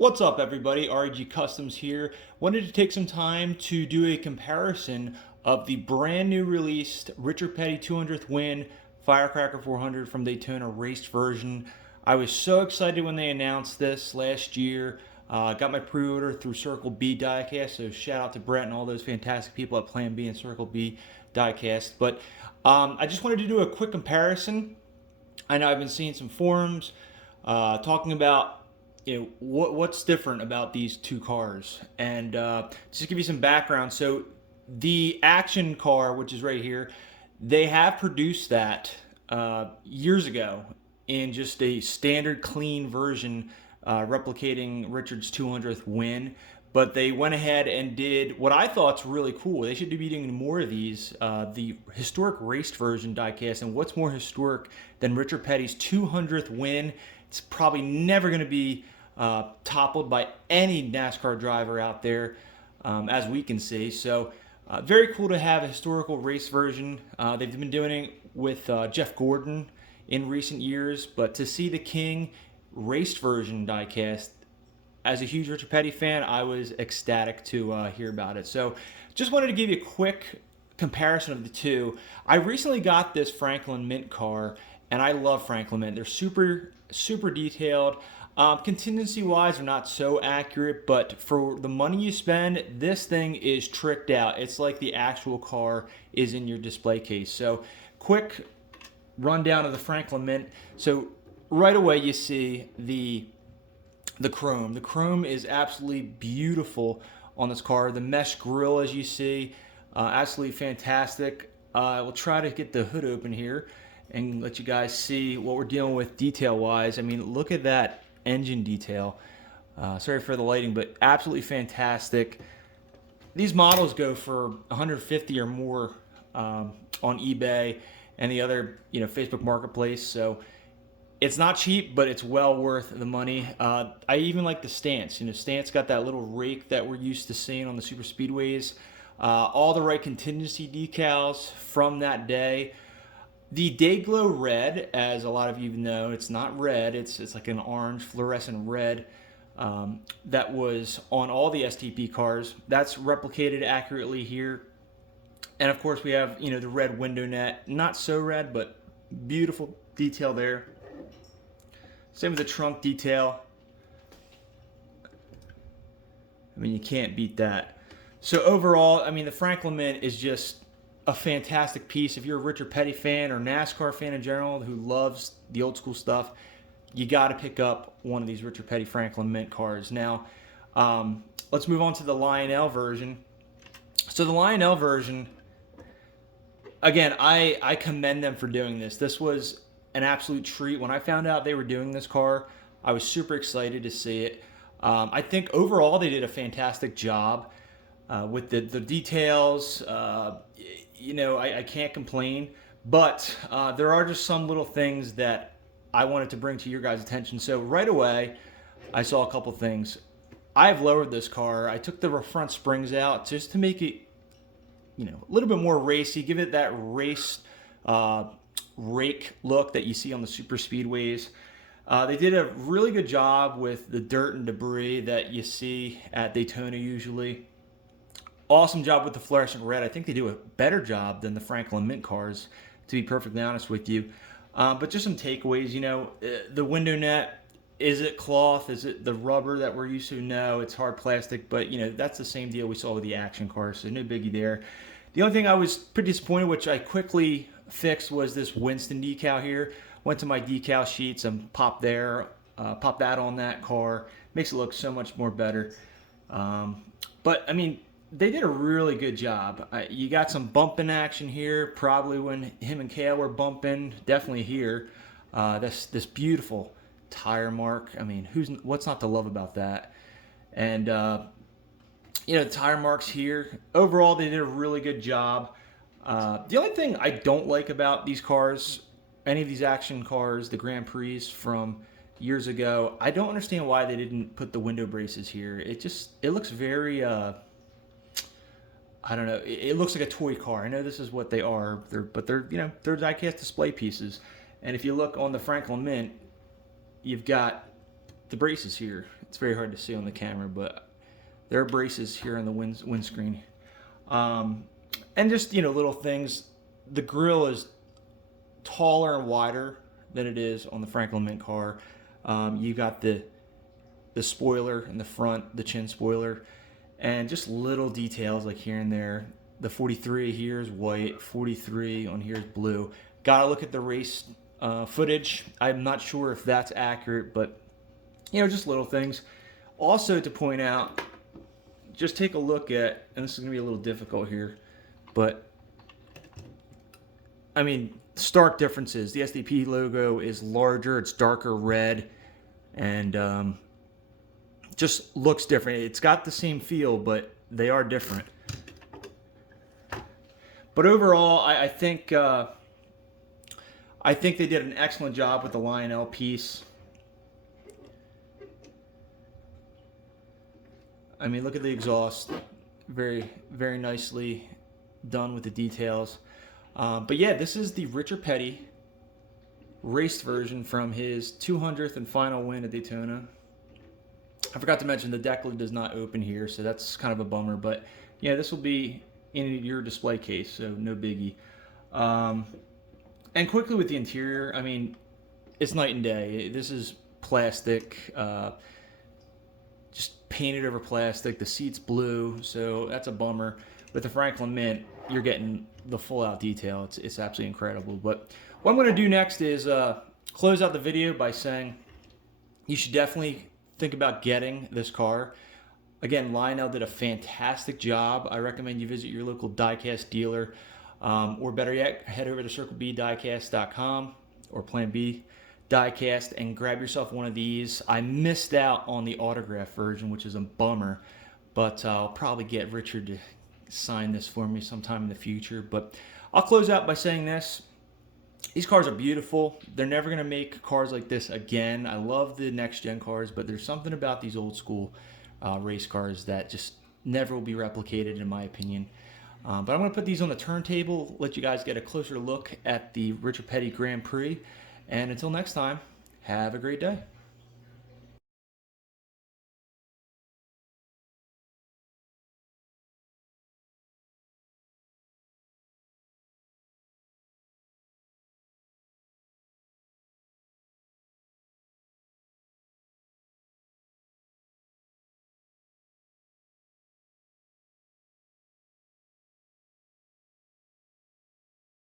What's up, everybody? REG Customs here. Wanted to take some time to do a comparison of the brand new released Richard Petty 200th win Firecracker 400 from Daytona raced version. I was so excited when they announced this last year. Got my pre-order through Circle B DIECAST, so shout out to Brett and all those fantastic people at Plan B and Circle B DIECAST. But I just wanted to do a quick comparison. I know I've been seeing some forums talking about what's different about these two cars, and just to give you some background. So the action car, which is right here, they have produced that years ago in just a standard clean version, replicating Richard's 200th win. But they went ahead and did what I thought's really cool. They should be doing more of these, the historic raced version diecast. And what's more historic than Richard Petty's 200th win? It's probably never going to be toppled by any NASCAR driver out there, as we can see. So very cool to have a historical race version. They've been doing it with Jeff Gordon in recent years, but to see the King raced version diecast, as a huge Richard Petty fan, I was ecstatic to hear about it. So just wanted to give you a quick comparison of the two. I recently got this Franklin Mint car, and I love Franklin Mint. They're super detailed. Contingency-wise, they're not so accurate, but for the money you spend, this thing is tricked out. It's like the actual car is in your display case. So quick rundown of the Franklin Mint. So right away you see the chrome. The chrome is absolutely beautiful on this car. The mesh grille, as you see, absolutely fantastic. We'll try to get the hood open here and let you guys see what we're dealing with detail-wise. I mean, look at that engine detail. Sorry for the lighting, but absolutely fantastic. These models go for 150 or more on eBay and the other, Facebook Marketplace. So it's not cheap, but it's well worth the money. I even like the stance. Stance got that little rake that we're used to seeing on the super speedways. All the right contingency decals from that day. The Day Glow Red, as a lot of you know, it's not red. It's like an orange fluorescent red that was on all the STP cars. That's replicated accurately here. And of course we have, the red window net. Not so red, but beautiful detail there. Same with the trunk detail. I mean, you can't beat that. So overall, I mean, the Franklin Mint is just a fantastic piece. If you're a Richard Petty fan or NASCAR fan in general who loves the old school stuff, you got to pick up one of these Richard Petty Franklin Mint cars. Now, let's move on to the Lionel version. So the Lionel version, again, I commend them for doing this. This was an absolute treat. When I found out they were doing this car, I was super excited to see it. I think overall they did a fantastic job with the details. I can't complain, but there are just some little things that I wanted to bring to your guys' attention. So right away, I saw a couple things. I've lowered this car. I took the front springs out just to make it, a little bit more racy, give it that race rake look that you see on the super speedways. They did a really good job with the dirt and debris that you see at Daytona usually. Awesome job with the fluorescent red. I think they do a better job than the Franklin Mint cars, to be perfectly honest with you. But just some takeaways, the window net, is it cloth? Is it the rubber that we're used to? No, it's hard plastic, but that's the same deal we saw with the action cars, so no biggie there. The only thing I was pretty disappointed, which I quickly fixed, was this Winston decal here. Went to my decal sheets and popped that on that car. Makes it look so much more better. But I mean, they did a really good job. You got some bumping action here, probably when him and Kale were bumping. Definitely here. This beautiful tire mark. I mean, what's not to love about that? And the tire marks here. Overall, they did a really good job. The only thing I don't like about these cars, any of these action cars, the Grand Prix from years ago, I don't understand why they didn't put the window braces here. It looks very I don't know. It looks like a toy car. I know this is what they are, but they're diecast display pieces. And if you look on the Franklin Mint, you've got the braces here. It's very hard to see on the camera, but there are braces here on the windscreen. And just, you know, little things. The grille is taller and wider than it is on the Franklin Mint car. You got the spoiler in the front, the chin spoiler, and just little details like here and there. The 43 here is white, 43 on here is blue. Gotta look at the race footage. I'm not sure if that's accurate, but you know, just little things. Also to point out, just take a look at, and this is gonna be a little difficult here, but I mean, stark differences. The SDP logo is larger, it's darker red, and just looks different. It's got the same feel, but they are different. But overall, I think they did an excellent job with the Lionel piece. I mean, look at the exhaust. Very, very nicely done with the details. But yeah, this is the Richard Petty raced version from his 200th and final win at Daytona. I forgot to mention the deck lid does not open here, so that's kind of a bummer. But yeah, this will be in your display case, so no biggie. And quickly with the interior, I mean, it's night and day. This is plastic, just painted over plastic. The seat's blue, so that's a bummer. With the Franklin Mint, you're getting the full out detail. It's absolutely incredible. But what I'm going to do next is close out the video by saying you should definitely think about getting this car. Again, Lionel did a fantastic job. I recommend you visit your local DIECAST dealer, or better yet, head over to CircleBDiecast.com or Plan B diecast and grab yourself one of these. I missed out on the autograph version, which is a bummer, but I'll probably get Richard to sign this for me sometime in the future. But I'll close out by saying this. These cars are beautiful. They're never going to make cars like this again. I love the next-gen cars, but there's something about these old-school race cars that just never will be replicated, in my opinion. But I'm going to put these on the turntable, let you guys get a closer look at the Richard Petty Grand Prix. And until next time, have a great day.